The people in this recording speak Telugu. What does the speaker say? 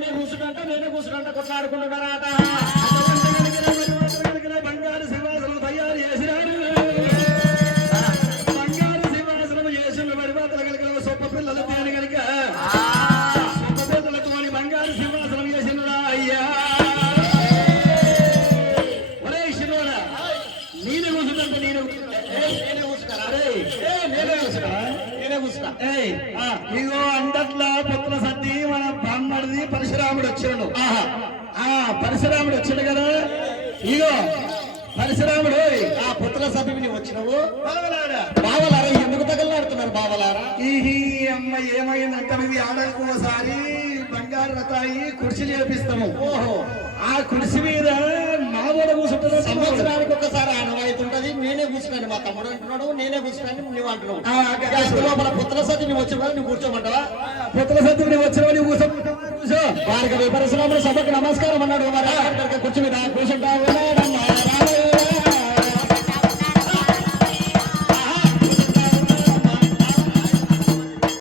నేనే కూర్చుంటా కొట్లాడుకుంటున్నారాట. బంగారు సింహాసనం తయారు చేసినారు. బంగారు సింహాసనం చేసిన పరిపాతలు కలిగిన సొప్ప పిల్లలు తేని కనుక సొప్ప పిల్లలకు బంగారు సింహాసనం చేసినరా అయ్యా. ఒరే శిరోడా నేనే కూర్చుంటే నేనే కూర్చుంటా. ఇగో అంతట్లా పుత్ర సత్తి మన బామ్మడిది పరశురాముడు వచ్చాడు. పరశురాముడు వచ్చాడు కదా. ఇగో పరశురాముడు ఆ పుత్ర సభ్యుని వచ్చినవు బావలారా ఎందుకు తగలాడుతున్నారు బావలారా? ఈ అమ్మ ఏమైందంటే ఇది ఆడకు ఒకసారి బంగారు రతాయి కుర్చీ చేపిస్తాము. ఓహో ఆ కుర్చీ మీద మా కూడా కూర్చుంటుంది. సంవత్సరానికి ఒకసారి ఆనవాయితీ ఉంటది. నేనే కూర్చున్నాను, మా తమ్ముడు అంటున్నాడు, నేనే కూర్చున్నాను, నువ్వు అంటున్నావు. లోపల పుత్ర సతి నువ్వు వచ్చిన నువ్వు కూర్చోమంటావా? పుత్ర సతి నువ్వు వచ్చిన నువ్వు కూర్చో. భార్గవి పరశురాముడు సభకు నమస్కారం అన్నాడు. కుర్చీ మీద కూర్చుంటావు.